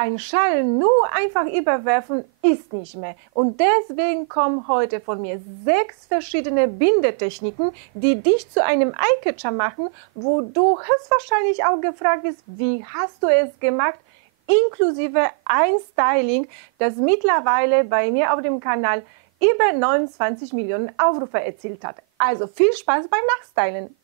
Ein Schal nur einfach überwerfen ist nicht mehr. Und deswegen kommen heute von mir 6 verschiedene Bindetechniken, die dich zu einem Eyecatcher machen, wo du höchstwahrscheinlich auch gefragt bist, wie hast du es gemacht, inklusive ein Styling, das mittlerweile bei mir auf dem Kanal über 29 Millionen Aufrufe erzielt hat. Also viel Spaß beim Nachstylen!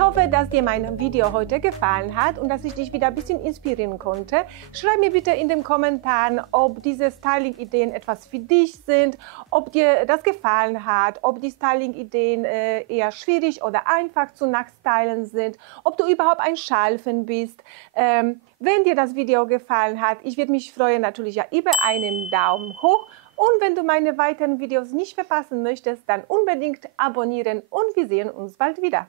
Ich hoffe, dass dir mein Video heute gefallen hat und dass ich dich wieder ein bisschen inspirieren konnte. Schreib mir bitte in den Kommentaren, ob diese Styling-Ideen etwas für dich sind, ob dir das gefallen hat, ob die Styling-Ideen eher schwierig oder einfach zu nachstylen sind, ob du überhaupt ein Schal-Fan bist. Wenn dir das Video gefallen hat, ich würde mich freuen natürlich ja über einen Daumen hoch. Und wenn du meine weiteren Videos nicht verpassen möchtest, dann unbedingt abonnieren und wir sehen uns bald wieder.